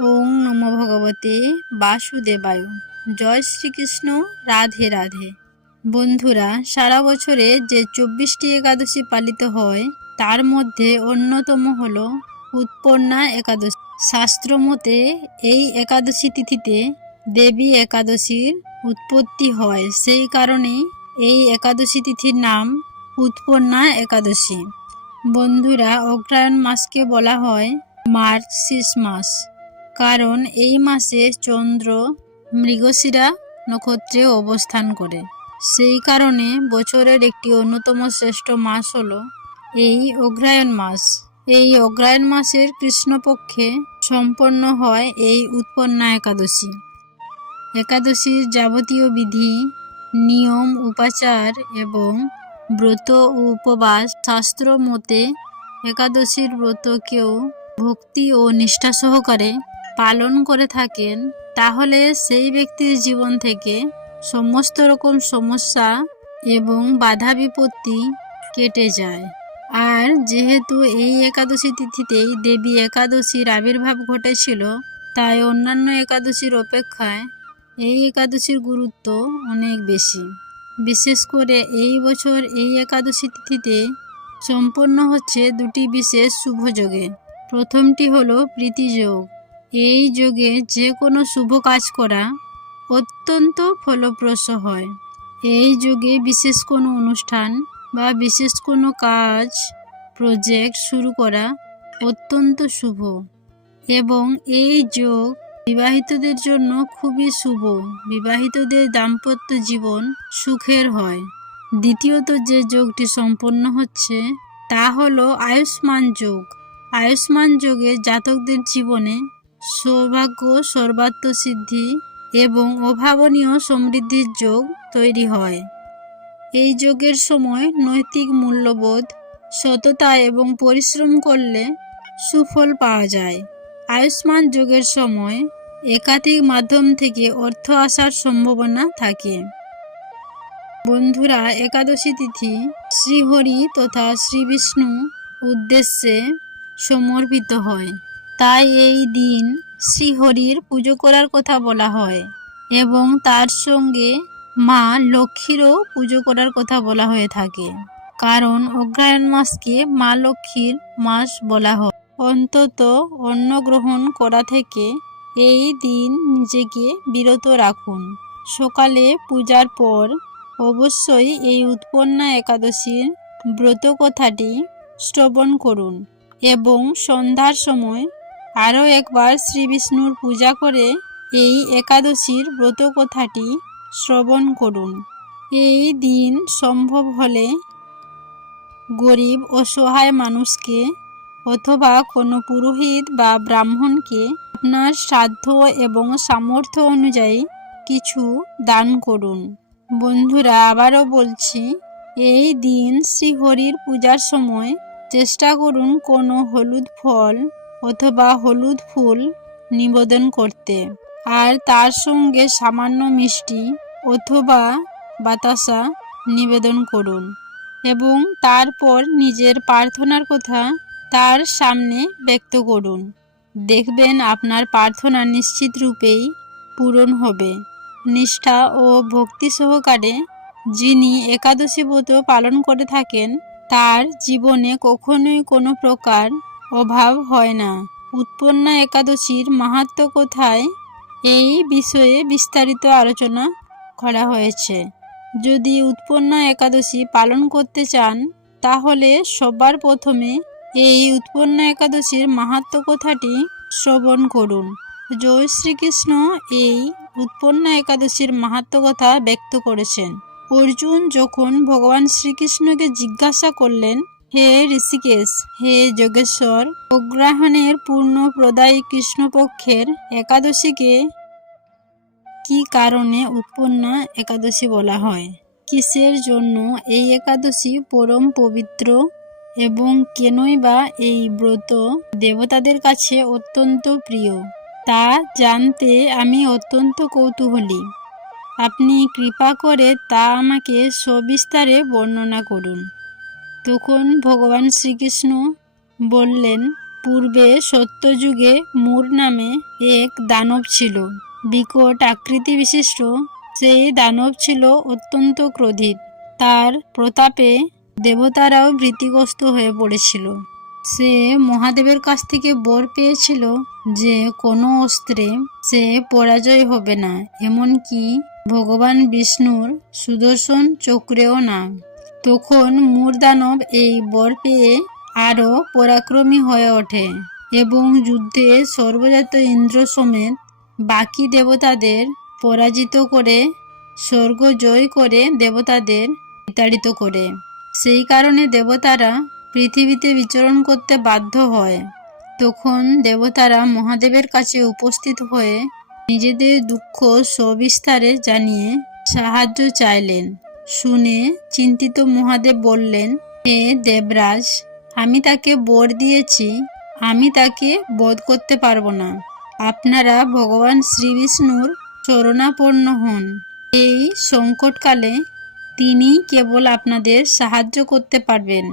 ওং নম ভগবতে বাসুদেবায়। জয় শ্রীকৃষ্ণ, রাধে রাধে। বন্ধুরা, সারা বছরে যে চব্বিশটি একাদশী পালিত হয়, তার মধ্যে অন্যতম হল উৎপন্না একাদশী। শাস্ত্র মতে, এই একাদশী তিথিতে দেবী একাদশীর উৎপত্তি হয়। সেই কারণেই এই একাদশী তিথির নাম উৎপন্না একাদশী। বন্ধুরা অগ্রায়ণ মাসকে বলা হয় মার্গশীর্ষ মাস। কারণ এই মাসে চন্দ্র মৃগশিরা নক্ষত্রে অবস্থান করে। সেই কারণে বছরের একটি অন্যতম শ্রেষ্ঠ মাস হল এই অগ্রায়ণ মাস। এই অগ্রায়ণ মাসের কৃষ্ণপক্ষে সম্পন্ন হয় এই উৎপন্না একাদশী। একাদশীর যাবতীয় বিধি, নিয়ম, উপাচার এবং ব্রত ও উপবাস শাস্ত্র মতে একাদশীর ব্রত কেউ ভক্তি ও নিষ্ঠা সহকারে পালন করে থাকেন, তাহলে সেই ব্যক্তির জীবন থেকে সমস্ত রকম সমস্যা এবং বাধা বিপত্তি কেটে যায়। আর যেহেতু এই একাদশী তিথিতেই দেবী একাদশীর আবির্ভাব ঘটেছিল, তাই অন্যান্য একাদশীর অপেক্ষায় এই একাদশীর গুরুত্ব অনেক বেশি। বিশেষ করে এই বছর এই একাদশী তিথিতে সম্পন্ন হচ্ছে দুটি বিশেষ শুভযোগে প্রথমটি হলো প্রীতিযোগ এই যুগে যে কোনো শুভ কাজ করা অত্যন্ত ফলপ্রসূ হয়। এই যুগে বিশেষ কোনো অনুষ্ঠান বা বিশেষ কোনো কাজ প্রজেক্ট শুরু করা অত্যন্ত শুভ এবং এই যোগ বিবাহিতদের জন্য খুবই শুভ। বিবাহিতদের দাম্পত্য জীবন সুখের হয়। দ্বিতীয়ত যে যোগটি সম্পন্ন হচ্ছে তা হলো আয়ুষ্মান যোগ। আয়ুষ্মান যোগে জাতকদের জীবনে সৌভাগ্য, সর্বাত্ম সিদ্ধি এবং অভাবনীয় সমৃদ্ধির যোগ তৈরি হয়। এই যোগের সময় নৈতিক মূল্যবোধ, সততা এবং পরিশ্রম করলে সুফল পাওয়া যায়। আয়ুষ্মান যোগের সময় একাধিক মাধ্যম থেকে অর্থ আসার সম্ভাবনা থাকে। বন্ধুরা, একাদশী তিথি শ্রীহরি তথা শ্রী বিষ্ণু উদ্দেশ্যে সমর্পিত হয়। তাই এই দিন শ্রীহরির পুজো করার কথা বলা হয় এবং তার সঙ্গে মা লক্ষ্মীরও পুজো করার কথা বলা হয়ে থাকে। কারণ অগ্রায়ণ মাসকে মা লক্ষ্মীর মাস বলা হয়। অন্তত অন্ন গ্রহণ করা থেকে এই দিন নিজেকে বিরত রাখুন। সকালে পূজার পর অবশ্যই এই উৎপন্না একাদশীর ব্রত কথাটি শ্রবণ করুন এবং সন্ধ্যার সময় আরও একবার শ্রী বিষ্ণুর পূজা করে এই একাদশীর ব্রত কথাটি শ্রবণ করুন। এই দিন সম্ভব হলে গরিব অসহায় মানুষকে অথবা কোনো পুরোহিত বা ব্রাহ্মণকে আপনার সাধ্য এবং সামর্থ্য অনুযায়ী কিছু দান করুন। বন্ধুরা, আবারও বলছি, এই দিন শ্রীহরির পূজার সময় চেষ্টা করুন কোনো হলুদ ফল অথবা হলুদ ফুল নিবেদন করতে। আর তার সঙ্গে সামান্য মিষ্টি অথবা বাতাসা নিবেদন করুন এবং তারপর নিজের প্রার্থনার কথা তার সামনে ব্যক্ত করুন। দেখবেন আপনার প্রার্থনা নিশ্চিত রূপেই পূরণ হবে। নিষ্ঠা ও ভক্তি সহকারে যিনি একাদশী ব্রত পালন করে থাকেন, তার জীবনে কখনোই কোনো প্রকার অভাব হয় না। উৎপন্না একাদশীর মাহাত্ম কোথায়? এই বিষয়ে বিস্তারিত আলোচনা করা হয়েছে। যদি উৎপন্না একাদশী পালন করতে চান, তাহলে সবার প্রথমে এই উৎপন্না একাদশীর মাহাত্ম কথাটি শ্রবণ করুন। জয় শ্রীকৃষ্ণ এই উৎপন্না একাদশীর মাহাত্ম কথা ব্যক্ত করেছেন। অর্জুন যখন ভগবান শ্রীকৃষ্ণকে জিজ্ঞাসা করলেন হে ঋষিকেশ, হে যোগেশ্বর অগ্রহণের পূর্ণ প্রদায়ী কৃষ্ণপক্ষের একাদশীকে কি কারণে উৎপন্না একাদশী বলা হয়? কিসের জন্য এই একাদশী পরম পবিত্র এবং কেনই বা এই ব্রত দেবতাদের কাছে অত্যন্ত প্রিয়? তা জানতে আমি অত্যন্ত কৌতূহলী। আপনি কৃপা করে তা আমাকে সবিস্তারে বর্ণনা করুন। তখন ভগবান শ্রীকৃষ্ণ বললেন, পূর্বে সত্যযুগে মূর নামে এক দানব ছিল। বিকট আকৃতি বিশিষ্ট। সেই দানব ছিল অত্যন্ত ক্রোধিত। তার প্রতাপে দেবতারাও ভীতিগ্রস্ত হয়ে পড়েছিল। সে মহাদেবের কাছ থেকে বর পেয়েছিল যে কোনো অস্ত্রে সে পরাজয় হবে না। এমনকি ভগবান বিষ্ণুর সুদর্শন চক্রেও না। তখন মূর্দানব এই বর পেয়ে আরও পরাক্রমী হয়ে ওঠে এবং যুদ্ধে সর্বজাত ইন্দ্র সমেত বাকি দেবতাদের পরাজিত করে, স্বর্গ জয় করে দেবতাদের বিতাড়িত করে। সেই কারণে দেবতারা পৃথিবীতে বিচরণ করতে বাধ্য হয়। তখন দেবতারা মহাদেবের কাছে উপস্থিত হয়ে নিজেদের দুঃখ সবিস্তারে জানিয়ে সাহায্য চাইলেন। শুনে চিন্তিত মহাদেব বললেন, হে দেবরাজ, আমি তাকে বর দিয়েছি, আমি তাকে বোধ করতে পারব না। আপনারা ভগবান শ্রীবিষ্ণুর চরণাপন্ন হন। এই সংকটকালে তিনি কেবল আপনাদের সাহায্য করতে পারবেন।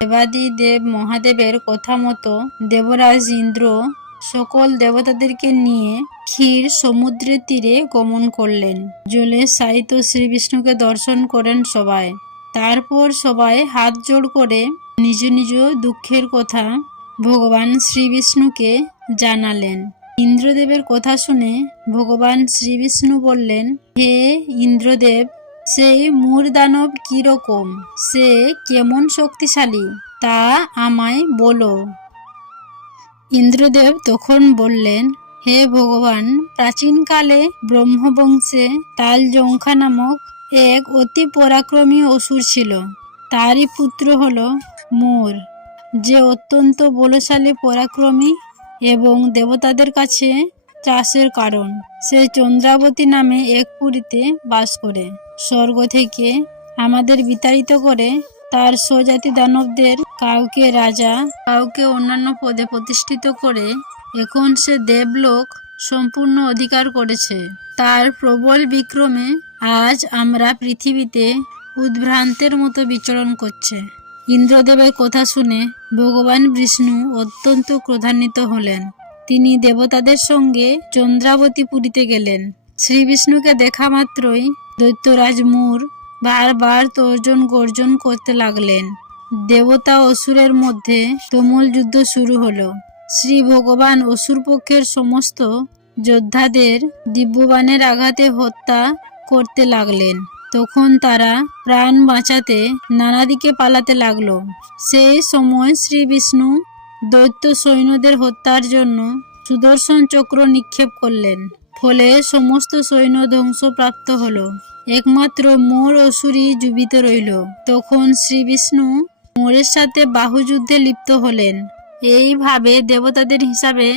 দেবাদি দেব মহাদেবের কথা মতো দেবরাজ ইন্দ্র সকল দেবতাদেরকে নিয়ে ক্ষীর সমুদ্রের তীরে গমন করলেন। জলে সাহিত্য শ্রীবিষ্ণুকে দর্শন করেন সবাই। তারপর সবাই হাত জোড় করে নিজ নিজ দুঃখের কথা ভগবান শ্রীবিষ্ণুকে জানালেন। ইন্দ্রদেবের কথা শুনে ভগবান শ্রীবিষ্ণু বললেন, হে ইন্দ্রদেব, সেই মূর দানব কীরকম? সে কেমন শক্তিশালী? তা আমায় বলো। ইন্দ্রদেব তখন বললেন, হে ভগবান, প্রাচীনকালে ব্রহ্মবংশে তালজঙ্খা নামক এক অতি পরাক্রমী অসুর ছিল। তারই পুত্র হল মোর, যে অত্যন্ত বলশালী, পরাক্রমী এবং দেবতাদের কাছে চাষের কারণ। সে চন্দ্রাবতী নামে এক পুরীতে বাস করে। স্বর্গ থেকে আমাদের বিতাড়িত করে তার স্বজাতি দানবদের কাউকে রাজা, কাউকে অন্যান্য পদে প্রতিষ্ঠিত করে, এখন সে দেবলোক সম্পূর্ণ অধিকার করেছে। তার প্রবল বিক্রমে আজ আমরা পৃথিবীতে উদ্ভ্রান্তের মতো বিচরণ করছে। ইন্দ্রদেবের কথা শুনে ভগবান বিষ্ণু অত্যন্ত ক্রোধান্বিত হলেন। তিনি দেবতাদের সঙ্গে চন্দ্রাবতী পুরীতে গেলেন। শ্রী বিষ্ণুকে দেখা মাত্রই দৈত্যরাজ মূর বারবার তর্জন গর্জন করতে লাগলেন। দেবতা অসুরের মধ্যে তুমুল যুদ্ধ শুরু হলো। শ্রী ভগবান অসুর পক্ষের সমস্ত যোদ্ধাদের দিব্যবাণের আঘাতে হত্যা করতে লাগলেন। তখন তারা প্রাণ বাঁচাতে নানা দিকে পালাতে লাগল। সেই সময় শ্রী বিষ্ণু দৈত্য সৈন্যদের হত্যার জন্য সুদর্শন চক্র নিক্ষেপ করলেন। ফলে সমস্ত সৈন্য ধ্বংসপ্রাপ্ত হলো। একমাত্র মোর অসুরই জীবিত রইল। তখন শ্রী বিষ্ণু মোরের সাথে বাহুযুদ্ধে লিপ্ত হলেন। এইভাবে দেবতাদের হিসাবে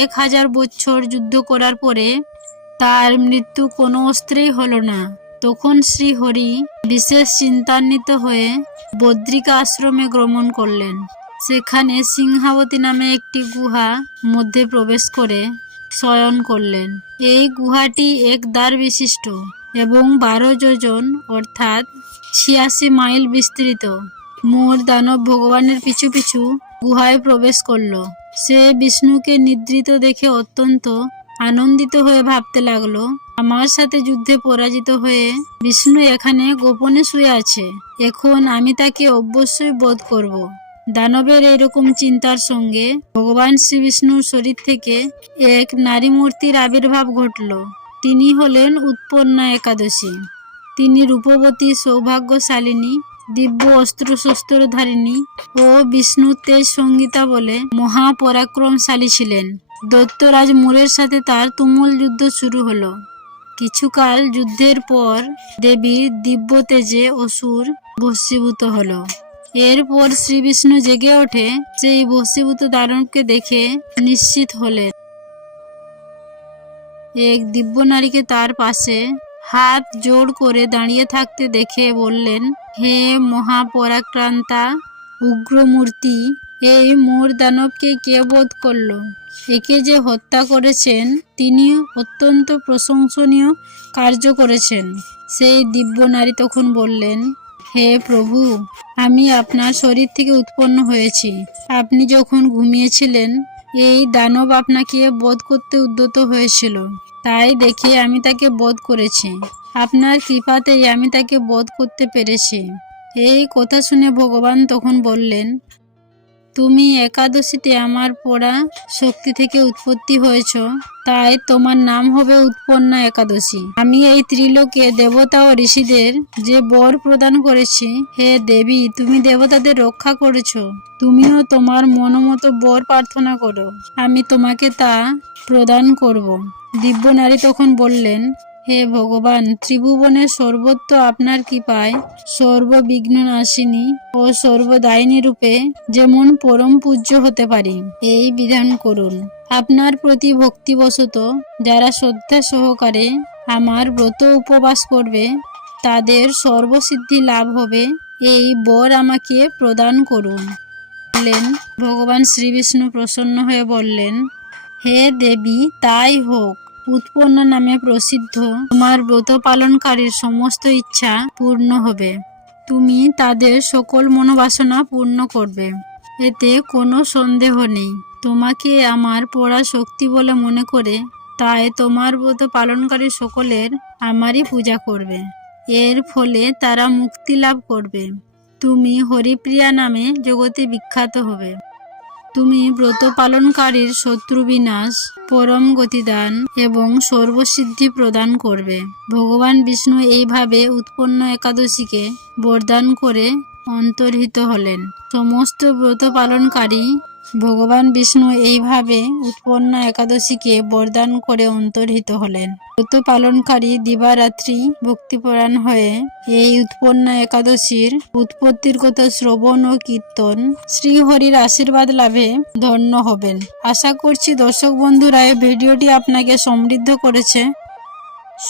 এক হাজার বছর যুদ্ধ করার পরে তার মৃত্যু কোনো অস্ত্রেই হলো না। তখন শ্রী হরি বিশেষ চিন্তান্বিত হয়ে বদ্রিকা আশ্রমে গমন করলেন। সেখানে সিংহাবতী নামে একটি গুহা মধ্যে প্রবেশ করে শয়ন করলেন। এই গুহাটি এক দ্বার বিশিষ্ট এবং বারো যোজন, অর্থাৎ ছিয়াশি মাইল বিস্তৃত। মোর দানব ভগবানের পিছু পিছু গুহায় প্রবেশ করল। সে বিষ্ণুকে নিদ্রিত দেখে অত্যন্ত আনন্দিত হয়ে ভাবতে লাগল, আমার সাথে যুদ্ধে পরাজিত হয়ে বিষ্ণু এখানে গোপনে শুয়ে আছে। এখন আমি তাকে অবশ্যই বোধ করব। দানবের এরকম চিন্তার সঙ্গে ভগবান শ্রী বিষ্ণুর শরীর থেকে এক নারী মূর্তির আবির্ভাব ঘটল। তিনি হলেন উৎপন্না একাদশী। তিনি রূপবতী, সৌভাগ্যশালিনী দিব্য অস্ত্র শস্ত্রধারিণী ও বিষ্ণুর তেজ সঙ্গীতা বলে মহাপরাক্রমশালী ছিলেন। দৈত্যরাজ মুরের সাথে তার তুমুল যুদ্ধ শুরু হলো। কিছুকাল যুদ্ধের পর দেবীর দিব্য তেজে অসুর ভস্মীভূত হলো। এরপর শ্রী বিষ্ণু জেগে ওঠে সেই ভস্মীভূত দানবকে দেখে নিশ্চিত হলেন। এক দিব্য নারীকে তার পাশে হাত জোর করে দাঁড়িয়ে থাকতে দেখে বললেন, হে মহাপরাক্রান্তা, উগ্রমূর্তি এই মোর দানবকে কে বোধ করল? একে যে হত্যা করেছেন, তিনি অত্যন্ত প্রশংসনীয় কার্য করেছেন। সেই দিব্য নারী তখন বললেন, হে প্রভু, আমি আপনার শরীর থেকে উৎপন্ন হয়েছি। আপনি যখন ঘুমিয়েছিলেন এই দানব আপনাকে বোধ করতে উদ্যত হয়েছিল। তাই দেখে আমি তাকে বোধ করেছি। আপনার কৃপাতেই আমি তাকে বোধ করতে পেরেছি। এই কথা শুনে ভগবান তখন বললেন তুমি একাদশীতে আমার পড়া শক্তি থেকে উৎপত্তি হয়েছ, তাই তোমার নাম হবে উৎপন্না একাদশী। আমি এই ত্রিলোকে দেবতা ও ঋষিদের যে বর প্রদান করেছি, হে দেবী, তুমি দেবতাদের রক্ষা করেছ। তুমিও তোমার মনোমতো বর প্রার্থনা করো। আমি তোমাকে তা প্রদান করব। দিব্য নারী তখন বললেন হে ভগবান, ত্রিভুবনের সর্বত্র আপনার কৃপায় সর্ববিঘ্ন নাশিনী ও সর্বদায়িনী রূপে যেমন পরম পূজ্য হতে পারি, এই বিধান করুন। আপনার প্রতি ভক্তিবশত যারা শ্রদ্ধা সহকারে আমার ব্রত উপবাস করবে, তাদের সর্বসিদ্ধি লাভ হবে, এই বর আমাকে প্রদান করুন। বললেন, ভগবান শ্রীবিষ্ণু প্রসন্ন হয়ে বললেন, হে দেবী, তাই হোক। উৎপন্ন নামে প্রসিদ্ধ। তোমার ব্রত পালনকারীর সমস্ত ইচ্ছা পূর্ণ হবে। তুমি তাদের সকল মনোবাসনা পূর্ণ করবে। এতে কোনো সন্দেহ নেই। তোমাকে আমার পড়া শক্তি বলে মনে করে তাই তোমার ব্রত পালনকারী সকলের আমারই পূজা করবে। এর ফলে তারা মুক্তি লাভ করবে। তুমি হরিপ্রিয়া নামে জগতে বিখ্যাত হবে। তুমি ব্রত পালনকারীর শত্রু বিনাশ পরম গতিদান এবং সর্বসিদ্ধি প্রদান করবে। ভগবান বিষ্ণু এইভাবে উৎপন্ন একাদশীকে বরদান করে অন্তর্হিত হলেন। সমস্ত ব্রত পালনকারী ভগবান বিষ্ণু এইভাবে উৎপন্ন একাদশীকে বরদান করে অন্তর্হিত হলেন। ব্রত পালনকারী দিবারাত্রি ভক্তিপরায়ণ হয়ে এই উৎপন্ন একাদশীর উৎপত্তির কথা শ্রবণ ও কীর্তন শ্রীহরির আশীর্বাদ লাভে ধন্য হবেন। আশা করছি দর্শক বন্ধুরা, এই ভিডিওটি আপনাকে সমৃদ্ধ করেছে।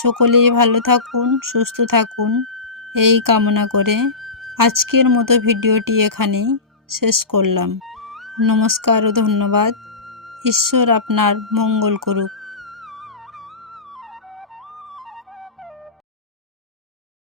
সকলেই ভালো থাকুন, সুস্থ থাকুন। এই কামনা করে আজকের মতো ভিডিওটি এখানেই শেষ করলাম। নমস্কার ও ধন্যবাদ। ঈশ্বর আপনার মঙ্গল করুক।